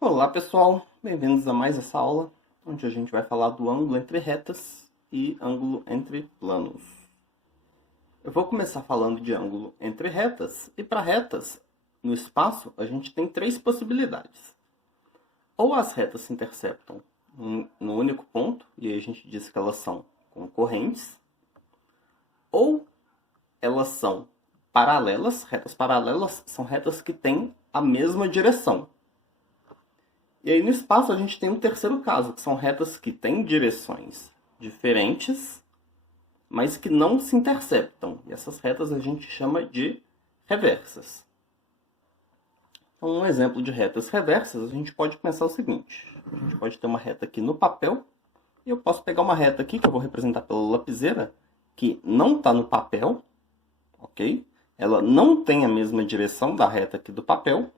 Olá pessoal, bem-vindos a mais essa aula, onde a gente vai falar do ângulo entre retas e ângulo entre planos. Eu vou começar falando de ângulo entre retas, e para retas, no espaço, a gente tem três possibilidades. Ou as retas se interceptam no único ponto, e aí a gente diz que elas são concorrentes, ou elas são paralelas. Retas paralelas são retas que têm a mesma direção. E aí no espaço a gente tem um terceiro caso, que são retas que têm direções diferentes, mas que não se interceptam. E essas retas a gente chama de reversas. Então, um exemplo de retas reversas, a gente pode pensar o seguinte. A gente pode ter uma reta aqui no papel, e eu posso pegar uma reta aqui, que eu vou representar pela lapiseira, que não está no papel, ok? Ela não tem a mesma direção da reta aqui do papel,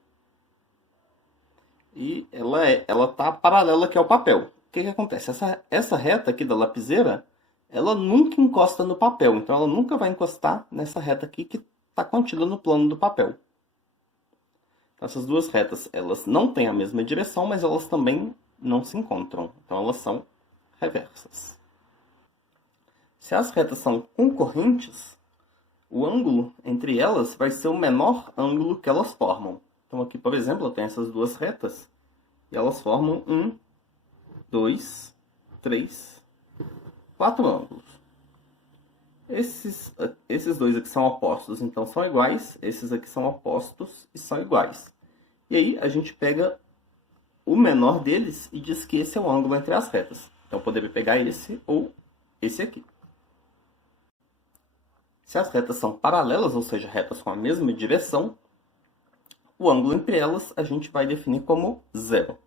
e ela tá paralela aqui ao papel. O que acontece? Essa reta aqui da lapiseira, ela nunca encosta no papel, então ela nunca vai encostar nessa reta aqui que está contida no plano do papel. Então, essas duas retas, elas não têm a mesma direção, mas elas também não se encontram. Então elas são reversas. Se as retas são concorrentes, o ângulo entre elas vai ser o menor ângulo que elas formam. Então aqui, por exemplo, eu tenho essas duas retas e elas formam 1, 2, 3, 4 ângulos. Esses dois aqui são opostos, então são iguais. Esses aqui são opostos e são iguais. E aí a gente pega o menor deles e diz que esse é o ângulo entre as retas. Então eu poderia pegar esse ou esse aqui. Se as retas são paralelas, ou seja, retas com a mesma direção, o ângulo entre elas a gente vai definir como zero.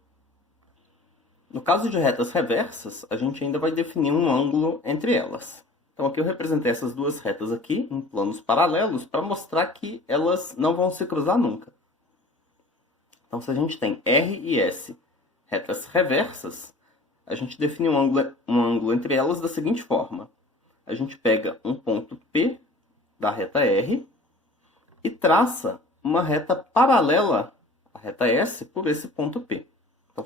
No caso de retas reversas, a gente ainda vai definir um ângulo entre elas. Então aqui eu representei essas duas retas aqui em planos paralelos para mostrar que elas não vão se cruzar nunca. Então se a gente tem R e S retas reversas, a gente define um ângulo entre elas da seguinte forma. A gente pega um ponto P da reta R e traça uma reta paralela à reta S por esse ponto P. Então,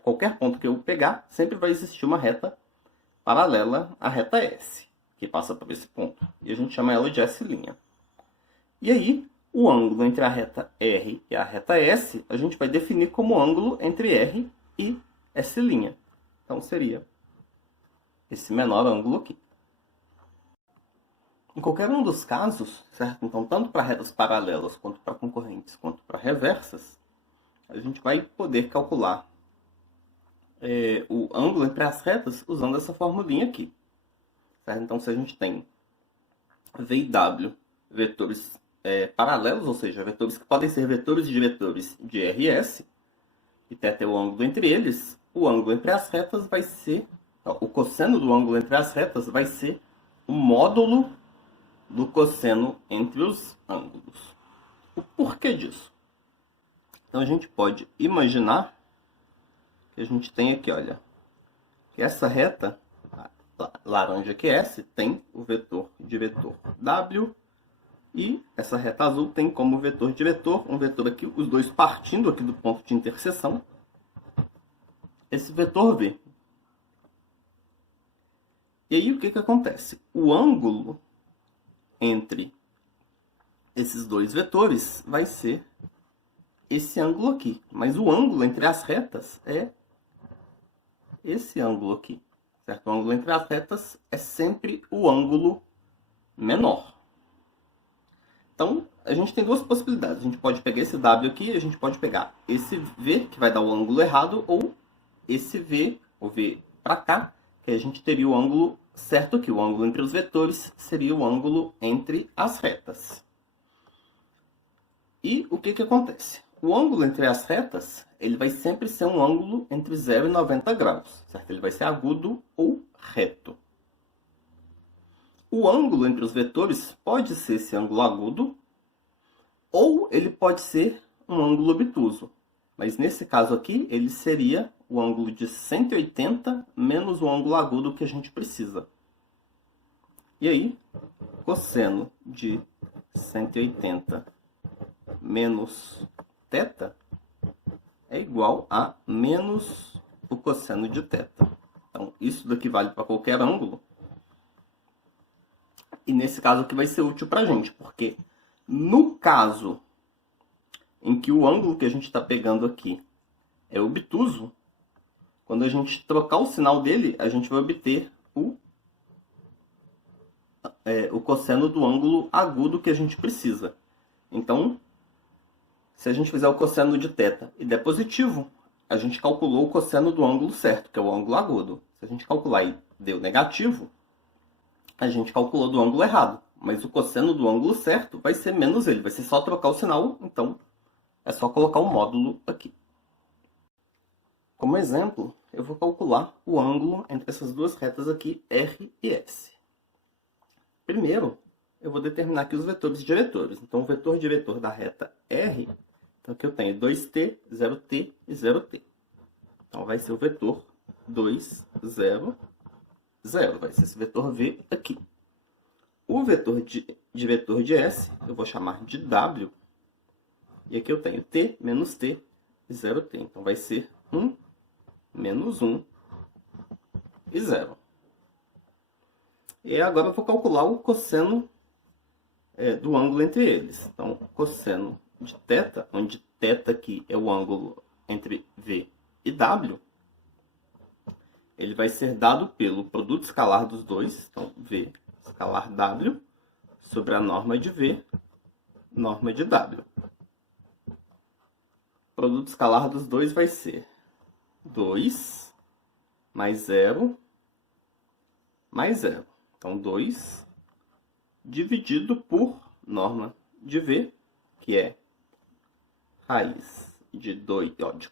qualquer ponto que eu pegar, sempre vai existir uma reta paralela à reta S, que passa por esse ponto. E a gente chama ela de S'. E aí, o ângulo entre a reta R e a reta S, a gente vai definir como ângulo entre R e S'. Então, seria esse menor ângulo aqui. Em qualquer um dos casos, certo? Então, tanto para retas paralelas, quanto para concorrentes, quanto para reversas, a gente vai poder calcular o ângulo entre as retas usando essa formulinha aqui. Certo? Então, se a gente tem V e W vetores paralelos, ou seja, vetores que podem ser vetores de vetores de R e S, e θ é o ângulo entre eles, o ângulo entre as retas vai ser, o cosseno do ângulo entre as retas vai ser o módulo do cosseno entre os ângulos. O porquê disso? Então a gente pode imaginar que a gente tem aqui, olha, que essa reta laranja que é S tem o vetor de vetor W e essa reta azul tem como vetor de vetor, um vetor aqui, os dois partindo aqui do ponto de interseção, esse vetor V. E aí o que acontece? O ângulo entre esses dois vetores vai ser esse ângulo aqui. Mas o ângulo entre as retas é esse ângulo aqui. Certo? O ângulo entre as retas é sempre o ângulo menor. Então, a gente tem duas possibilidades. A gente pode pegar esse W aqui, a gente pode pegar esse V, que vai dar o ângulo errado, ou esse V, o V para cá, que a gente teria o ângulo certo aqui. O ângulo entre os vetores seria o ângulo entre as retas. E o que acontece? O ângulo entre as retas, ele vai sempre ser um ângulo entre 0 e 90 graus, certo? Ele vai ser agudo ou reto. O ângulo entre os vetores pode ser esse ângulo agudo, ou ele pode ser um ângulo obtuso. Mas nesse caso aqui, ele seria o ângulo de 180 menos o ângulo agudo que a gente precisa. E aí, cosseno de 180 menos θ é é igual a menos o cosseno de θ. Então, isso daqui vale para qualquer ângulo. E nesse caso aqui vai ser útil para a gente, porque no caso em que o ângulo que a gente está pegando aqui é obtuso, quando a gente trocar o sinal dele, a gente vai obter o cosseno do ângulo agudo que a gente precisa. Então, se a gente fizer o cosseno de θ e der positivo, a gente calculou o cosseno do ângulo certo, que é o ângulo agudo. Se a gente calcular e deu negativo, a gente calculou do ângulo errado. Mas o cosseno do ângulo certo vai ser menos ele, vai ser só trocar o sinal, então é só colocar um módulo aqui. Como exemplo, eu vou calcular o ângulo entre essas duas retas aqui, R e S. Primeiro, eu vou determinar aqui os vetores diretores. Então, o vetor diretor da reta R, então aqui eu tenho 2t, 0t e 0t. Então, vai ser o vetor 2, 0, 0. Vai ser esse vetor V aqui. O vetor diretor de S, eu vou chamar de W. E aqui eu tenho t, menos t e 0t. Então, vai ser 1, menos 1 e 0. E agora eu vou calcular o cosseno do ângulo entre eles. Então, cosseno de θ, onde θ aqui é o ângulo entre V e W, ele vai ser dado pelo produto escalar dos dois, então V escalar W, sobre a norma de V, norma de W. O produto escalar dos dois vai ser 2 mais 0 mais 0. Então, 2 dividido por norma de V, que é raiz de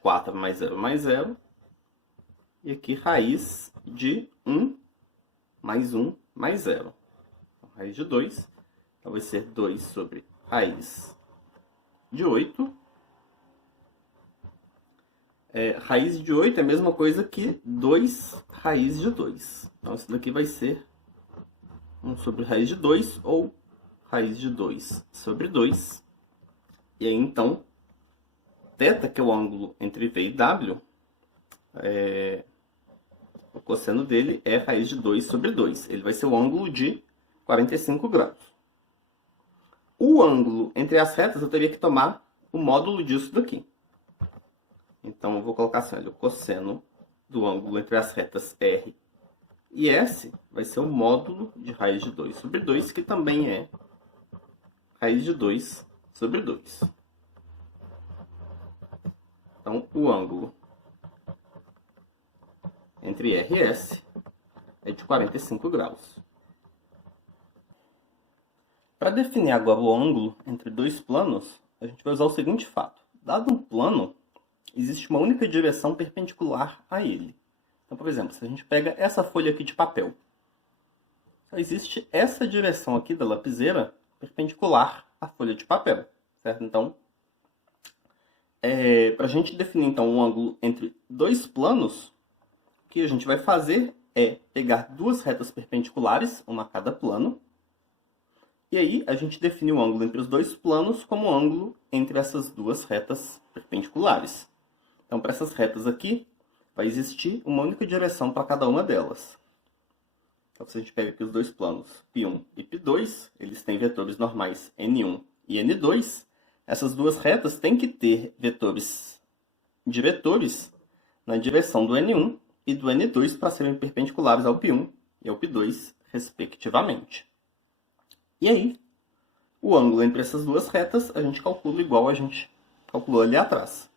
4 mais 0 mais 0. E aqui raiz de 1 mais 1 mais 0. Então, raiz de 2. Então, vai ser 2 sobre raiz de 8. Raiz de 8 é a mesma coisa que 2 raiz de 2. Então, isso daqui vai ser 1 sobre raiz de 2 ou raiz de 2 sobre 2. E aí, então, θ, que é o ângulo entre V e W, o cosseno dele é raiz de 2 sobre 2. Ele vai ser o ângulo de 45 graus. O ângulo entre as retas, eu teria que tomar o módulo disso daqui. Então, eu vou colocar assim, olha, o cosseno do ângulo entre as retas R e S vai ser o módulo de raiz de 2 sobre 2, que também é raiz de 2 sobre 2. Então, o ângulo entre R e S é de 45 graus. Para definir agora o ângulo entre dois planos, a gente vai usar o seguinte fato. Dado um plano, existe uma única direção perpendicular a ele. Então, por exemplo, se a gente pega essa folha aqui de papel, existe essa direção aqui da lapiseira perpendicular à folha de papel, certo? Então, para a gente definir então um ângulo entre dois planos, o que a gente vai fazer é pegar duas retas perpendiculares, uma a cada plano, e aí a gente define o ângulo entre os dois planos como ângulo entre essas duas retas perpendiculares. Então, para essas retas aqui, vai existir uma única direção para cada uma delas. Então, se a gente pega aqui os dois planos, π1 e π2, eles têm vetores normais n1 e n2. Essas duas retas têm que ter vetores diretores na direção do n1 e do n2 para serem perpendiculares ao π1 e ao π2, respectivamente. E aí, o ângulo entre essas duas retas a gente calcula igual a gente calculou ali atrás.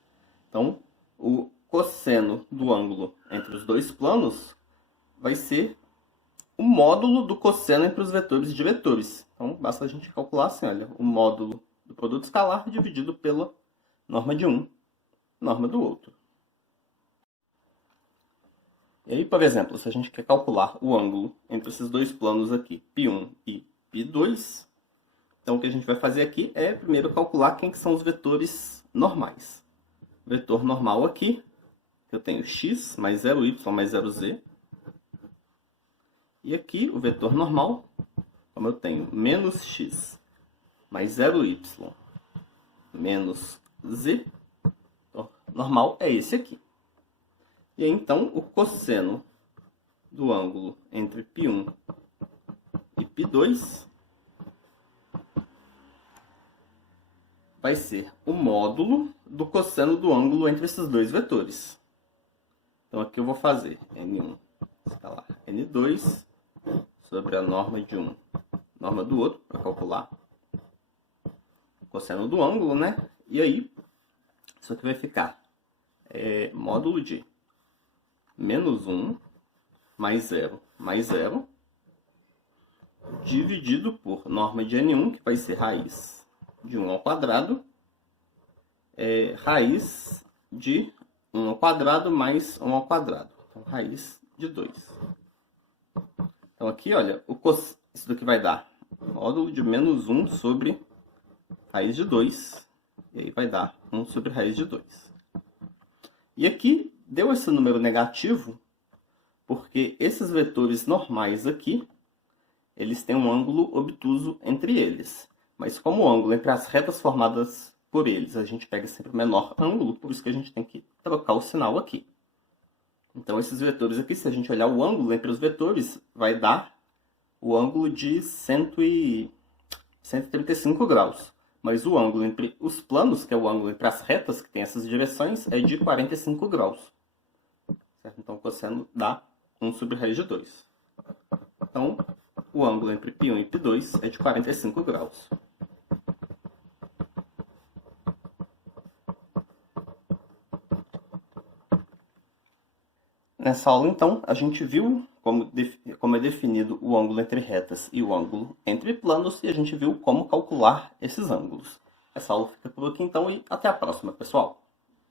Então, o cosseno do ângulo entre os dois planos vai ser o módulo do cosseno entre os vetores diretores. Então, basta a gente calcular assim, olha, o módulo do produto escalar dividido pela norma de um, norma do outro. E aí, por exemplo, se a gente quer calcular o ângulo entre esses dois planos aqui, π1 e π2, então o que a gente vai fazer aqui é primeiro calcular quem que são os vetores normais. O vetor normal aqui, eu tenho x mais 0y mais 0z. E aqui o vetor normal, como eu tenho menos x mais 0y menos z, normal é esse aqui. E aí, então, o cosseno do ângulo entre π1 e π2 vai ser o módulo do cosseno do ângulo entre esses dois vetores. Então aqui eu vou fazer n1 escalar n2 sobre a norma de um, norma do outro, para calcular o cosseno do ângulo, né? E aí, isso aqui vai ficar módulo de menos 1 mais 0 mais 0, dividido por norma de n1, que vai ser raiz de 1 ao quadrado, raiz de 1 ao quadrado mais 1 ao quadrado. Então, raiz de 2. Então, aqui, olha, isso daqui vai dar módulo de menos 1 sobre raiz de 2. E aí vai dar 1 sobre raiz de 2. E aqui, deu esse número negativo, porque esses vetores normais aqui, eles têm um ângulo obtuso entre eles. Mas como o ângulo entre as retas formadas por eles, a gente pega sempre o menor ângulo, por isso que a gente tem que trocar o sinal aqui. Então, esses vetores aqui, se a gente olhar o ângulo entre os vetores, vai dar o ângulo de 135 graus. Mas o ângulo entre os planos, que é o ângulo entre as retas, que tem essas direções, é de 45 graus. Certo? Então, o cosseno dá 1 sobre raiz de 2. Então, o ângulo entre π1 e π2 é de 45 graus. Nessa aula, então, a gente viu como é definido o ângulo entre retas e o ângulo entre planos, e a gente viu como calcular esses ângulos. Essa aula fica por aqui, então, e até a próxima, pessoal!